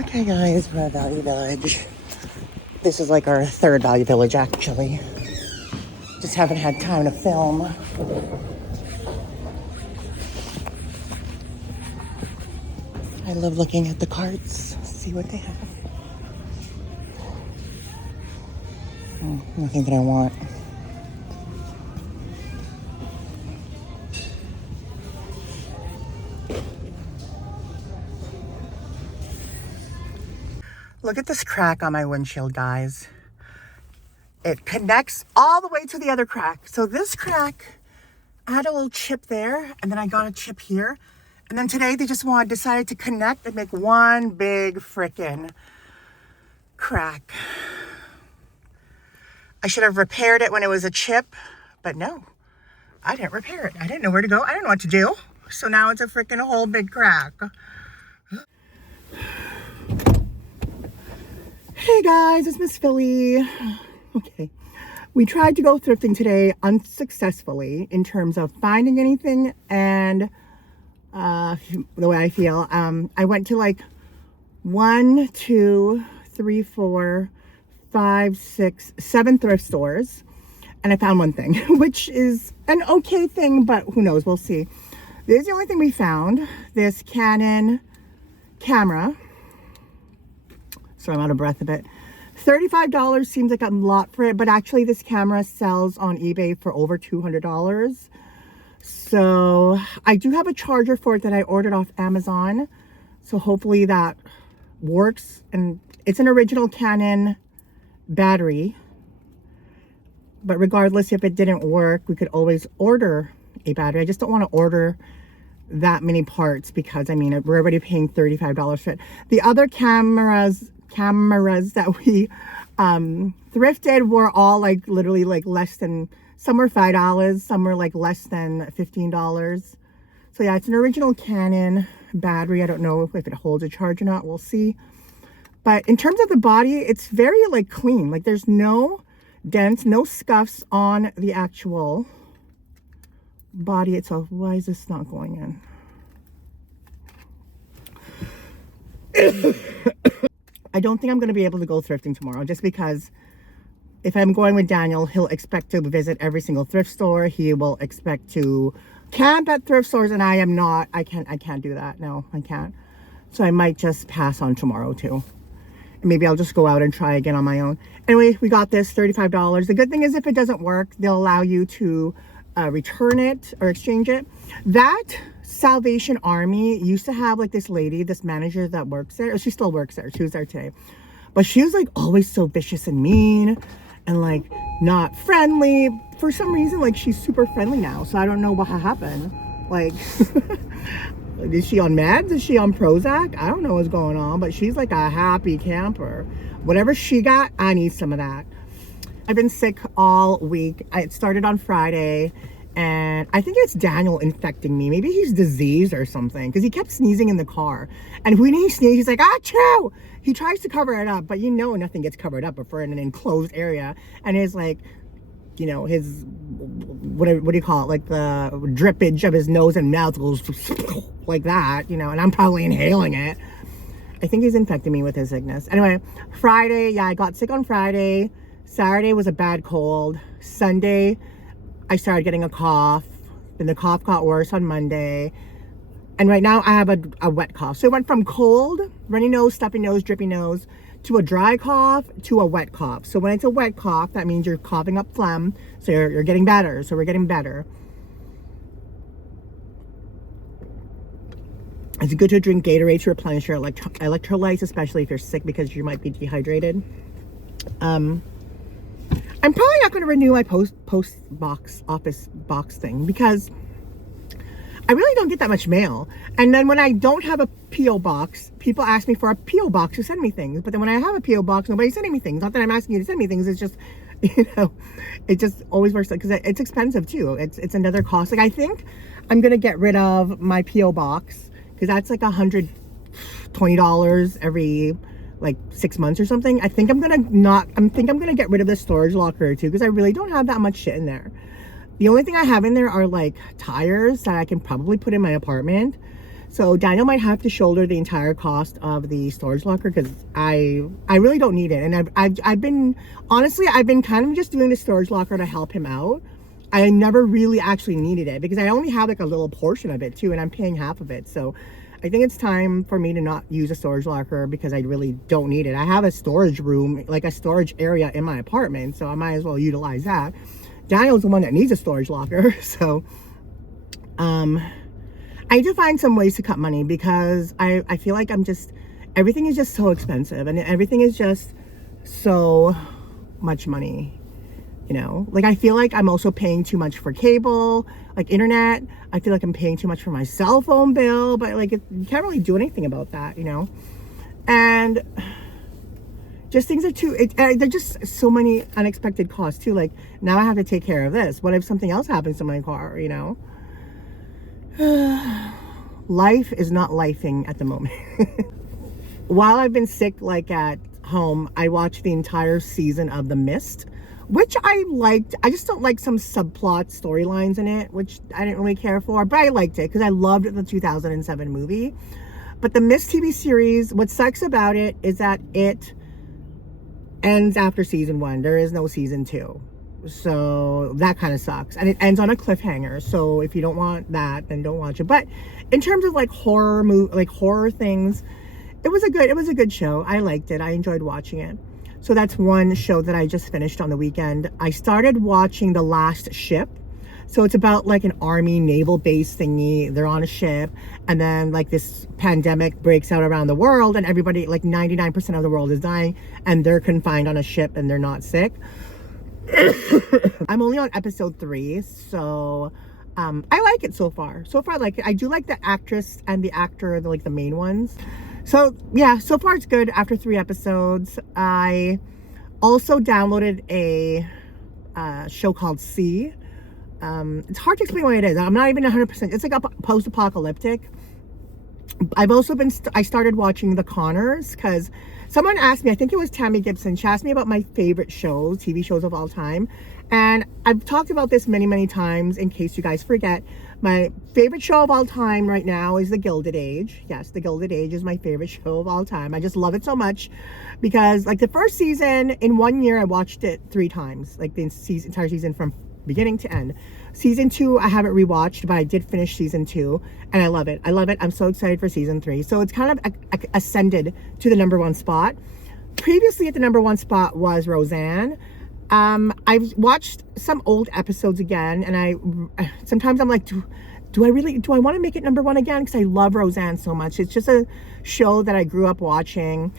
Okay guys, we're at Value Village. This is like our third Value Village actually. Just haven't had time to film. I love looking at the carts, see what they have. Nothing that I want. Look at this crack on my windshield, guys. It connects all the way to the other crack. So this crack, I had a little chip there, and then I got a chip here. And then today they just decided to connect and make one big frickin' crack. I should have repaired it when it was a chip, but no, I didn't repair it. I didn't know where to go. I didn't know what to do. So now it's a frickin' whole big crack. Hey guys, it's Msfili. Okay, we tried to go thrifting today unsuccessfully in terms of finding anything and the way I feel. I went to like 1, 2, 3, 4, 5, 6, 7 thrift stores, and I found one thing, which is an okay thing, but who knows, we'll see. This is the only thing we found, this Canon camera. So I'm out of breath a bit. $35 seems like a lot for it, but actually this camera sells on eBay for over $200. So I do have a charger for it that I ordered off Amazon. So hopefully that works. And it's an original Canon battery. But regardless, if it didn't work, we could always order a battery. I just don't want to order that many parts because, I mean, we're already paying $35 for it. The other cameras that we thrifted were all like literally like less than, some were $5, some were like less than $15. So yeah, it's an original Canon battery. I don't know if it holds a charge or not, we'll see. But in terms of the body, it's very like clean. Like there's no dents, no scuffs on the actual body itself. Why is this not going in? I don't think I'm going to be able to go thrifting tomorrow just because if I'm going with Daniel, he'll expect to visit every single thrift store. He will expect to camp at thrift stores, and I am not. I can't do that. No, I can't. So I might just pass on tomorrow too. And maybe I'll just go out and try again on my own. Anyway, we got this $35. The good thing is if it doesn't work, they'll allow you to return it or exchange it. That Salvation Army used to have like this lady, this manager that works there. She still works there. She was there today. But she was like always so vicious and mean and like not friendly. For some reason, like she's super friendly now. So I don't know what happened. Like, is she on meds? Is she on Prozac? I don't know what's going on, but she's like a happy camper. Whatever she got, I need some of that. I've been sick all week. It started on Friday, and I think it's Daniel infecting me. Maybe he's diseased or something, because he kept sneezing in the car. And when he sneezes, he's like, achoo! He tries to cover it up, but you know nothing gets covered up if we're in an enclosed area. And his, like, you know, his, what do you call it? Like the drippage of his nose and mouth goes like that, you know, and I'm probably inhaling it. I think he's infecting me with his sickness. Anyway, Friday, yeah, I got sick on Friday. Saturday was a bad cold. Sunday, I started getting a cough. Then the cough got worse on Monday. And right now I have a wet cough. So it went from cold, runny nose, stuffy nose, drippy nose, to a dry cough, to a wet cough. So when it's a wet cough, that means you're coughing up phlegm. So you're getting better. So we're getting better. It's good to drink Gatorade to replenish your electrolytes, especially if you're sick because you might be dehydrated. I'm probably not going to renew my office box thing because I really don't get that much mail. And then when I don't have a P.O. box, people ask me for a P.O. box to send me things. But then when I have a P.O. box, nobody's sending me things. Not that I'm asking you to send me things. It's just, you know, it just always works because it's expensive too. It's another cost. Like I think I'm going to get rid of my P.O. box because that's like $120 every like 6 months or something. I think I'm gonna get rid of the storage locker too because I really don't have that much shit in there. The only thing I have in there are like tires that I can probably put in my apartment. So Daniel might have to shoulder the entire cost of the storage locker because I really don't need it. And I've been, honestly, I've been kind of just doing the storage locker to help him out. I never really actually needed it because I only have like a little portion of it too, and I'm paying half of it. So I think it's time for me to not use a storage locker because I really don't need it. I have a storage room, like a storage area in my apartment, so I might as well utilize that. Daniel's the one that needs a storage locker. So I need to find some ways to cut money because I feel like everything is just so expensive and everything is just so much money. You know, like I feel like I'm also paying too much for cable, like internet. I feel like I'm paying too much for my cell phone bill, but like you can't really do anything about that, you know. And just things are they're just so many unexpected costs too. Like now I have to take care of this. What if something else happens to my car, you know? Life is not lifing at the moment. While I've been sick, like at home, I watched the entire season of The Mist, which I liked. I just don't like some subplot storylines in it, which I didn't really care for, but I liked it because I loved the 2007 movie. But the Mist TV series, what sucks about it is that it ends after season 1. There is no season 2. So that kind of sucks. And it ends on a cliffhanger. So if you don't want that, then don't watch it. But in terms of like horror things, it was a good show. I liked it. I enjoyed watching it. So that's one show that I just finished on the weekend. I started watching The Last Ship. So it's about like an army naval base thingy. They're on a ship and then like this pandemic breaks out around the world and everybody, like 99% of the world is dying and they're confined on a ship and they're not sick. I'm only on episode 3, so I like it so far. So far I like it. I do like the actress and the actor, like the main ones. So yeah, so far it's good after 3 episodes. I also downloaded a show called See. It's hard to explain what it is. I'm not even 100%. It's like a post-apocalyptic. I started watching The Conners because someone asked me, I think it was Tammy Gibson, she asked me about my favorite shows, TV shows of all time. And I've talked about this many, many times in case you guys forget. My favorite show of all time right now is The Gilded Age. Yes, The Gilded Age is my favorite show of all time. I just love it so much because like the first season, in 1 year, I watched it 3 times. Like the entire season from beginning to end. Season 2, I haven't rewatched, but I did finish season 2 and I love it. I love it. I'm so excited for season 3. So it's kind of ascended to the #1 spot. Previously at the #1 spot was Roseanne. I've watched some old episodes again and sometimes I'm like, do I want to make it #1 again? Because I love Roseanne so much. It's just a show that I grew up watching.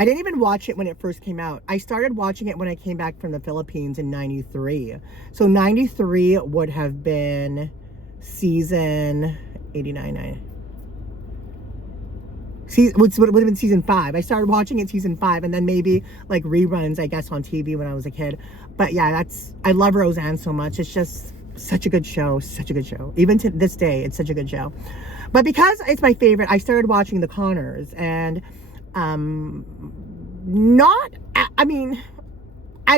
I didn't even watch it when it first came out. I started watching it when I came back from the Philippines in 93. So 93 would have been season 89. Would have been season 5. I started watching it season 5 and then maybe like reruns, I guess, on TV when I was a kid. But yeah, I love Roseanne so much. It's just such a good show, such a good show. Even to this day, it's such a good show. But because it's my favorite, I started watching The Conners and I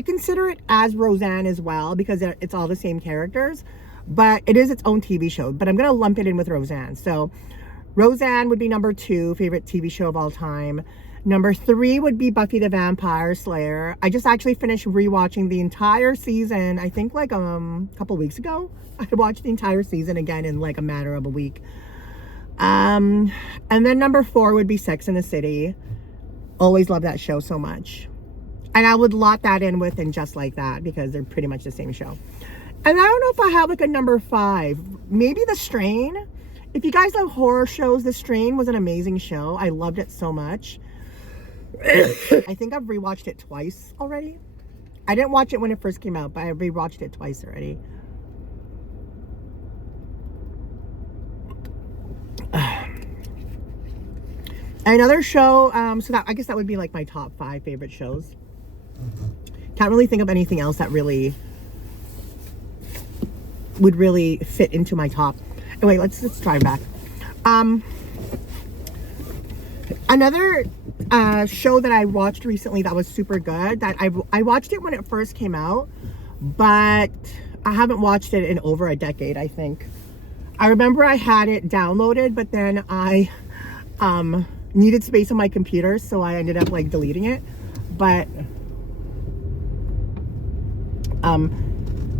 consider it as Roseanne as well because it's all the same characters, but it is its own TV show. But I'm going to lump it in with Roseanne. So Roseanne would be #2 favorite TV show of all time. #3 would be Buffy the Vampire Slayer. I just actually finished rewatching the entire season. I think like a couple weeks ago. I watched the entire season again in like a matter of a week. And then #4 would be Sex and the City. Always love that show so much. And I would lot that in with And Just Like That because they're pretty much the same show. And I don't know if I have like a #5. Maybe The Strain. If you guys love horror shows, The Strain was an amazing show. I loved it so much. I think I've rewatched it twice already. I didn't watch it when it first came out, but I rewatched it twice already. Another show, so that I guess that would be like my top 5 favorite shows. Can't really think of anything else that really would really fit into my top. Anyway, let's try back. Another show that I watched recently that was super good, that I watched it when it first came out, but I haven't watched it in over a decade, I think. I remember I had it downloaded, but then I needed space on my computer, so I ended up like deleting it. But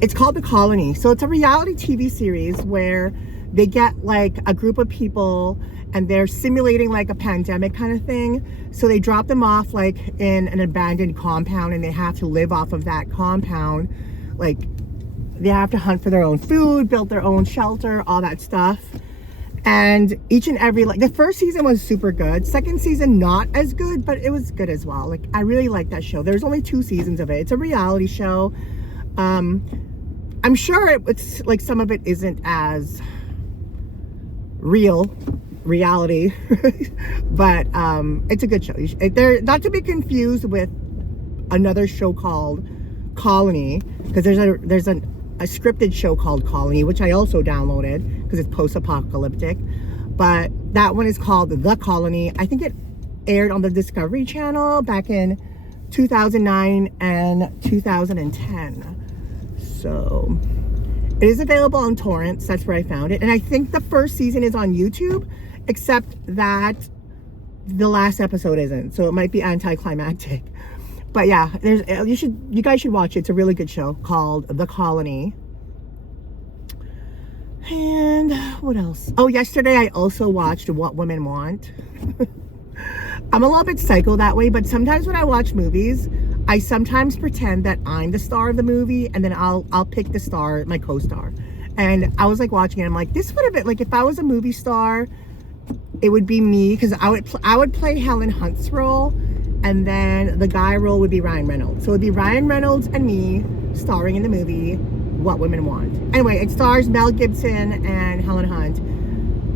it's called The Colony. So it's a reality TV series where they get like a group of people and they're simulating like a pandemic kind of thing. So they drop them off like in an abandoned compound, and they have to live off of that compound. Like they have to hunt for their own food, build their own shelter, all that stuff. And each and every, like the first season was super good. Second season, not as good, but it was good as well. Like I really like that show. There's only 2 seasons of it. It's a reality show. I'm sure it's like some of it isn't as reality, but it's a good show. They're not to be confused with another show called Colony, because there's a scripted show called Colony, which I also downloaded because it's post-apocalyptic, but that one is called The Colony. I think it aired on the Discovery Channel back in 2009 and 2010. So it is available on torrents. That's where I found it. And I think the first season is on YouTube, except that the last episode isn't. So it might be anticlimactic. But yeah, you guys should watch it. It's a really good show called The Colony. And what else? Oh, yesterday I also watched What Women Want. I'm a little bit psycho that way, but sometimes when I watch movies, I sometimes pretend that I'm the star of the movie, and then I'll pick the star, my co-star. And I was like watching it, I'm like, this would have been like, if I was a movie star, it would be me, because I would play Helen Hunt's role, and then the guy role would be Ryan Reynolds. So it would be Ryan Reynolds and me starring in the movie What Women Want. Anyway, it stars Mel Gibson and Helen Hunt.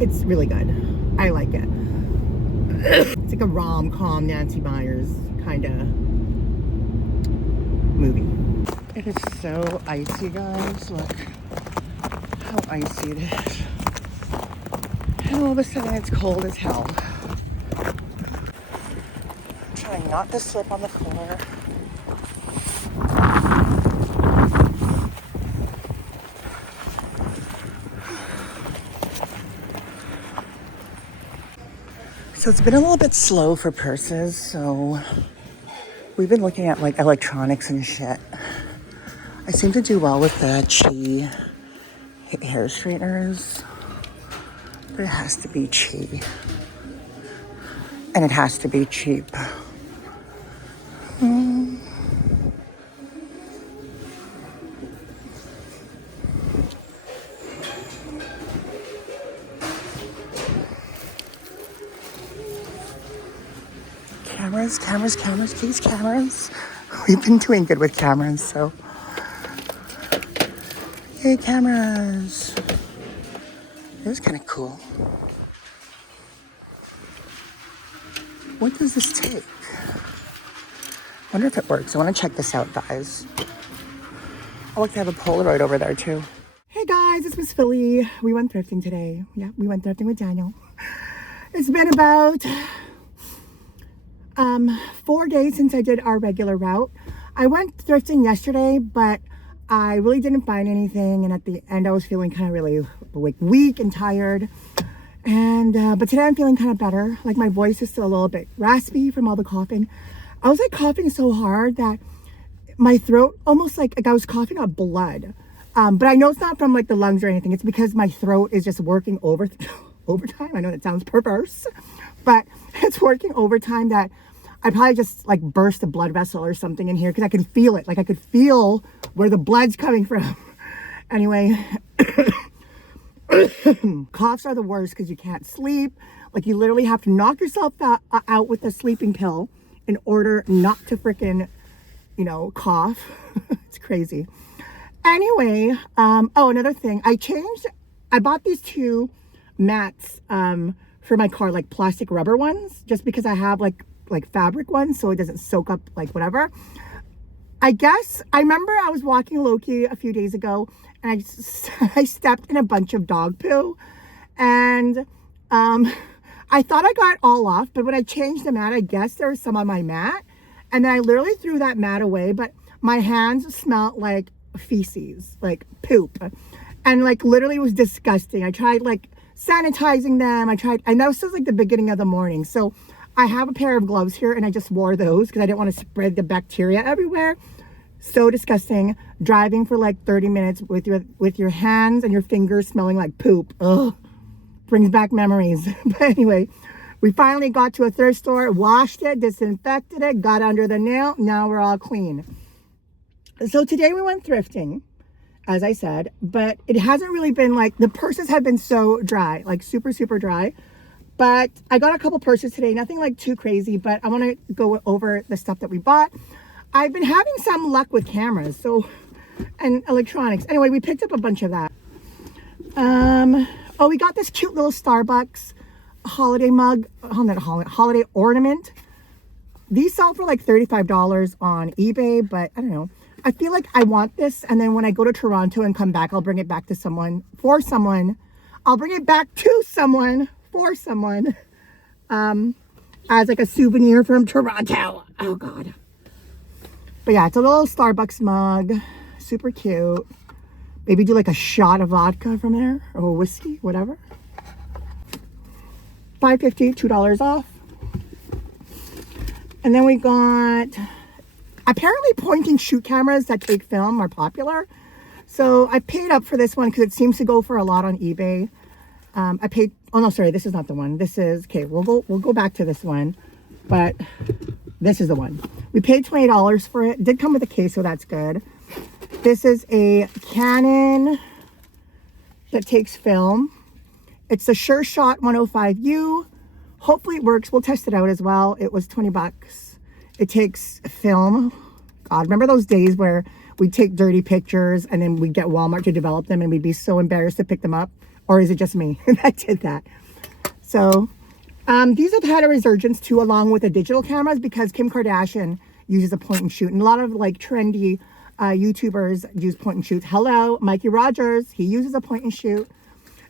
It's really good. I like it. It's like a rom-com Nancy Meyers kind of movie. It is so icy, guys. Look how icy it is. And all of a sudden it's cold as hell. I'm trying not to slip on the floor. So it's been a little bit slow for purses, so we've been looking at like electronics and shit. I seem to do well with the Chi hair straighteners, but it has to be Chi. And it has to be cheap. Cameras, please, cameras. We've been doing good with cameras, so. Yay, cameras. It was kind of cool. What does this take? I wonder if it works. I want to check this out, guys. Oh, look, they have a Polaroid over there, too. Hey, guys, it's Msfili. We went thrifting today. Yeah, we went thrifting with Daniel. It's been about 4 days since I did our regular route. I went thrifting yesterday, but I really didn't find anything, and at the end I was feeling kind of really weak and tired. And but today I'm feeling kind of better. Like my voice is still a little bit raspy from all the coughing. I was like coughing so hard that my throat almost like I was coughing up blood. But I know it's not from like the lungs or anything. It's because my throat is just working overtime. I know that sounds perverse, but it's working overtime that I probably just like burst a blood vessel or something in here, because I could feel it. Like I could feel where the blood's coming from. Anyway, coughs are the worst because you can't sleep. Like you literally have to knock yourself out with a sleeping pill in order not to freaking, cough. It's crazy. Anyway, oh, another thing. I bought these 2 mats for my car, like plastic rubber ones, just because I have like fabric ones so it doesn't soak up like whatever. I guess I remember I was walking Loki a few days ago, and I stepped in a bunch of dog poo, and I thought I got it all off, but when I changed the mat, I guess there was some on my mat, and then I literally threw that mat away, but my hands smelled like feces, like poop. And like literally it was disgusting. I tried like sanitizing them. And that was just like the beginning of the morning. So I have a pair of gloves here and I just wore those because I didn't want to spread the bacteria everywhere. So disgusting. Driving for like 30 minutes with your hands and your fingers smelling like poop. Ugh. Brings back memories. But anyway, we finally got to a thrift store, washed it, disinfected it, got under the nail. Now we're all clean. So today we went thrifting, as I said, but it hasn't really been like, the purses have been so dry, like super, super dry. But I got a couple purses today, nothing like too crazy, but I want to go over the stuff that we bought. I've been having some luck with cameras, and electronics. Anyway, we picked up a bunch of that. Oh, we got this cute little Starbucks holiday mug, holiday ornament. These sell for like $35 on eBay, but I don't know. I feel like I want this, and then when I go to Toronto and come back, I'll bring it back to someone, for someone. I'll bring it back to someone, for someone, as like a souvenir from Toronto. Oh God. But yeah, it's a little Starbucks mug, super cute. Maybe do like a shot of vodka from there, or whiskey, whatever. $5.50, $2 off. And then we got, apparently point and shoot cameras that take film are popular. So I paid up for this one because it seems to go for a lot on eBay. I paid, oh no, sorry, this is not the one. This is, okay, we'll go back to this one, but this is the one. We paid $20 for it. It did come with a case, so that's good. This is a Canon that takes film. It's a Sure Shot 105U. Hopefully it works. We'll test it out as well. It was 20 bucks. It takes film. God, remember those days where we'd take dirty pictures and then we'd get Walmart to develop them and we'd be so embarrassed to pick them up? Or is it just me that did that? So these have had a resurgence too, along with the digital cameras, because Kim Kardashian uses a point and shoot, and a lot of like trendy YouTubers use point and shoots. Hello, Mikey Rogers, he uses a point and shoot.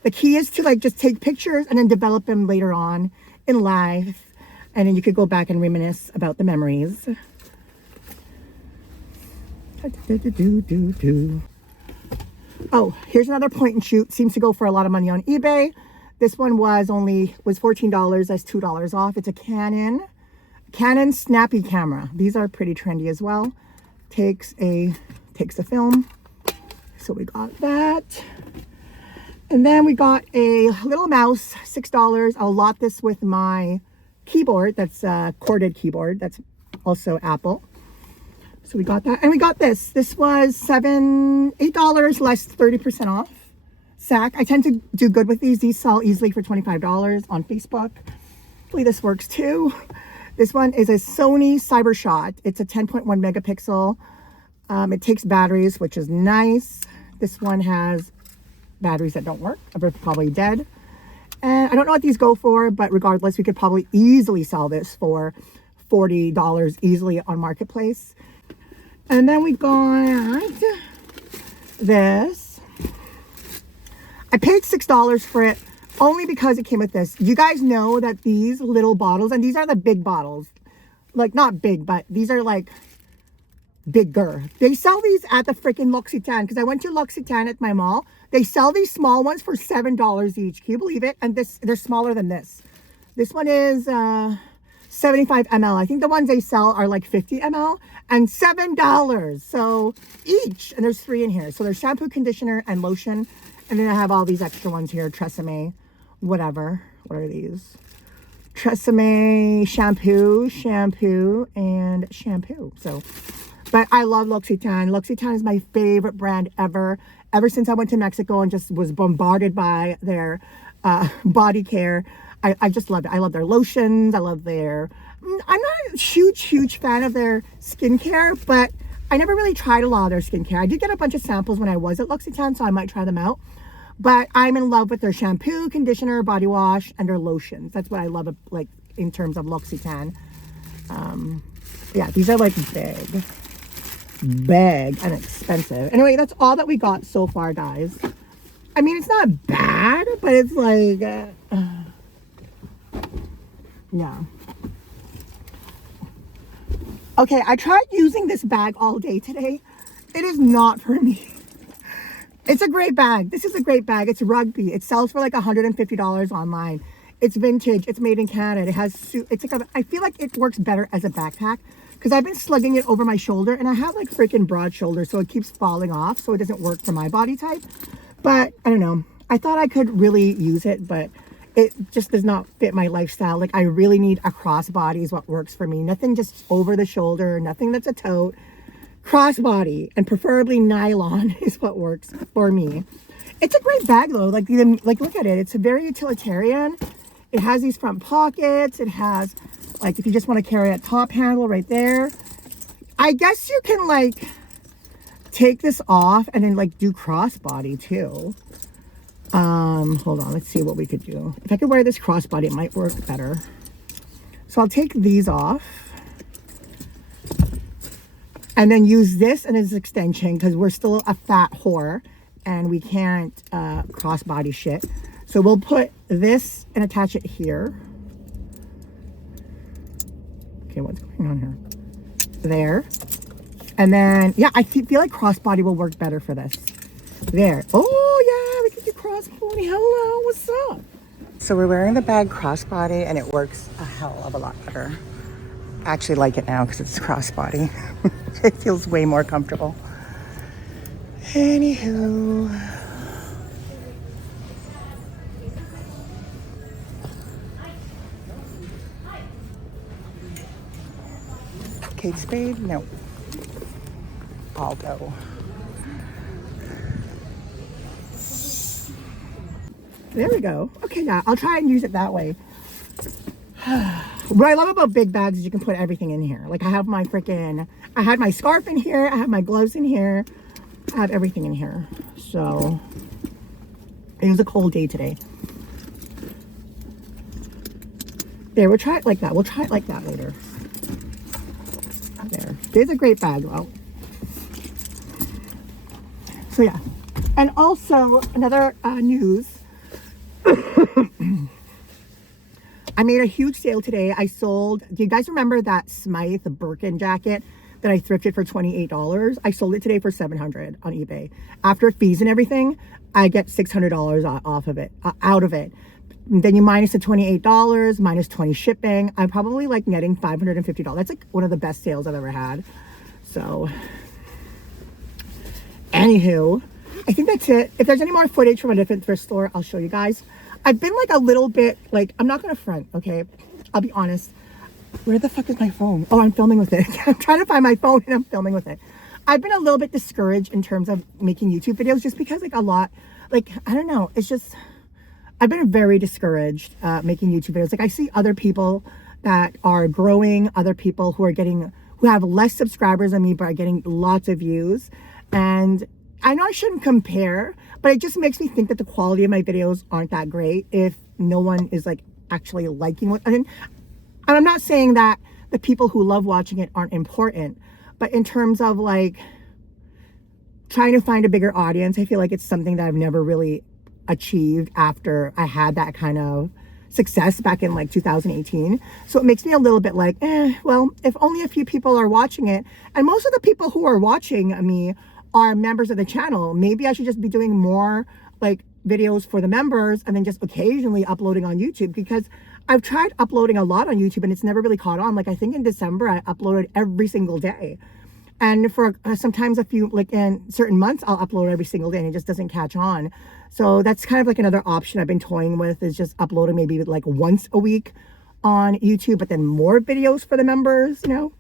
The key is to like just take pictures and then develop them later on in life, and then you could go back and reminisce about the memories. Oh, here's another point and shoot. Seems to go for a lot of money on eBay. This one was $14. That's $2 off. It's a Canon snappy camera. These are pretty trendy as well. Takes the film. So we got that. And then we got a little mouse, $6. I'll lot this with my keyboard. That's a corded keyboard. That's also Apple. So we got that. And we got this. This was $8 less 30% off. SAC. I tend to do good with these. These sell easily for $25 on Facebook. Hopefully this works too. This one is a Sony CyberShot. It's a 10.1 megapixel. It takes batteries, which is nice. This one has batteries that don't work. They're probably dead. And I don't know what these go for, but regardless, we could probably easily sell this for $40 easily on Marketplace. And then we got this. I paid $6 for it only because it came with this. You guys know that these little bottles, and these are the big bottles, like not big, but these are like bigger. They sell these at the freaking L'Occitane, because I went to L'Occitane at my mall. They sell these small ones for $7 each. Can you believe it? And they're smaller than this. This one is 75 ml. I think the ones they sell are like 50 ml and $7. So each, and there's 3 in here. So there's shampoo, conditioner, and lotion. And then I have all these extra ones here, Tresemme, whatever. What are these? Tresemme shampoo, and shampoo. So, but I love L'Occitane. L'Occitane is my favorite brand ever. Ever since I went to Mexico and just was bombarded by their body care. I just love it. I love their lotions. I love their, I'm not a huge fan of their skincare, but I never really tried a lot of their skincare. I did get a bunch of samples when I was at L'Occitane, so I might try them out. But I'm in love with their shampoo, conditioner, body wash, and their lotions. That's what I love, like, in terms of L'Occitane. Yeah, these are like big and expensive. Anyway, that's all that we got so far, guys. I mean, it's not bad, but it's like, yeah. Okay, I tried using this bag all day today. It is not for me. It's a great bag. This is a great bag. It's rugby. It sells for like $150 online. It's vintage. It's made in Canada. It has, it's like I feel like it works better as a backpack because I've been slugging it over my shoulder and I have like freaking broad shoulders, so it keeps falling off. So it doesn't work for my body type. But I don't know. I thought I could really use it, but it just does not fit my lifestyle. Like I really need a crossbody is what works for me. Nothing just over the shoulder, nothing that's a tote. Crossbody and preferably nylon is what works for me. It's a great bag though. Like look at it. It's a very utilitarian. It has these front pockets. It has like if you just want to carry a top handle right there. I guess you can like take this off and then like do crossbody too. Hold on, let's see what we could do. If I could wear this crossbody, it might work better. So I'll take these off and then use this and as extension because we're still a fat whore and we can't crossbody shit. So we'll put this and attach it here. Okay, what's going on here? There. And then, yeah, I feel like crossbody will work better for this. There. Oh, yeah, we can do crossbody. Hello, what's up? So we're wearing the bag crossbody and it works a hell of a lot better. I actually like it now because it's crossbody. It feels way more comfortable. Anywho. Kate Spade? No. I'll go. There we go. Okay, yeah, I'll try and use it that way. What I love about big bags is you can put everything in here. Like I have my I had my scarf in here. I have my gloves in here. I have everything in here. So it was a cold day today. There, we'll try it like that. We'll try it like that later. There. There's a great bag though. So yeah. And also another news. I made a huge sale today. I sold, do you guys remember that Smythe Birkin jacket that I thrifted for $28? I sold it today for $700 on eBay. After fees and everything, I get $600 off of it, out of it. Then you minus the $28, minus 20 shipping. I'm probably like netting $550. That's like one of the best sales I've ever had. So, anywho, I think that's it. If there's any more footage from a different thrift store, I'll show you guys. I've been like a little bit, like, I'm not going to front, okay? I'll be honest. Where the fuck is my phone? Oh, I'm filming with it. I'm trying to find my phone and I'm filming with it. I've been a little bit discouraged in terms of making YouTube videos just because like a lot, like, I don't know. It's just, I've been very discouraged making YouTube videos. Like I see other people that are growing, other people who have less subscribers than me, but are getting lots of views. And I know I shouldn't compare, but it just makes me think that the quality of my videos aren't that great if no one is like actually liking what, and I'm not saying that the people who love watching it aren't important, but in terms of like trying to find a bigger audience, I feel like it's something that I've never really achieved after I had that kind of success back in like 2018. So it makes me a little bit like, well, if only a few people are watching it, and most of the people who are watching me are members of the channel, maybe I should just be doing more like videos for the members and then just occasionally uploading on YouTube, because I've tried uploading a lot on YouTube and it's never really caught on. Like I think in December I uploaded every single day, and for sometimes a few, like in certain months I'll upload every single day and it just doesn't catch on. So that's kind of like another option I've been toying with, is just uploading maybe like once a week on YouTube, but then more videos for the members, you know.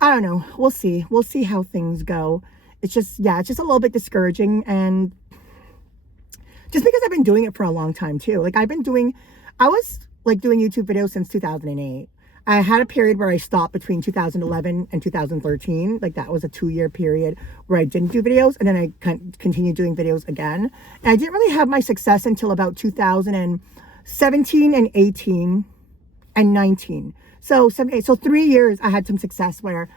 I don't know, we'll see how things go. It's just, yeah, it's just a little bit discouraging, and just because I've been doing it for a long time too. Like I was like doing YouTube videos since 2008. I had a period where I stopped between 2011 and 2013. Like that was a 2-year period where I didn't do videos, and then I continued doing videos again. And I didn't really have my success until about 2017 and 18 and 19. So 3 years I had some success where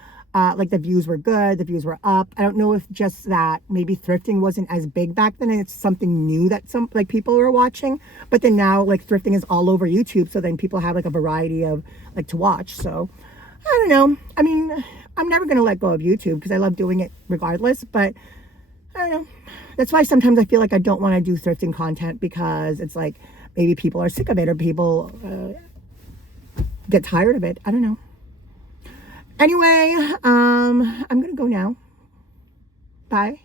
like the views were good, the views were up. I don't know if just that maybe thrifting wasn't as big back then and it's something new that some like people were watching, but then now like thrifting is all over YouTube, so then people have like a variety of like to watch. So I don't know, I mean, I'm never gonna let go of YouTube because I love doing it regardless, but I don't know. That's why sometimes I feel like I don't want to do thrifting content, because it's like maybe people are sick of it, or people get tired of it. I don't know. Anyway, I'm gonna go now. Bye.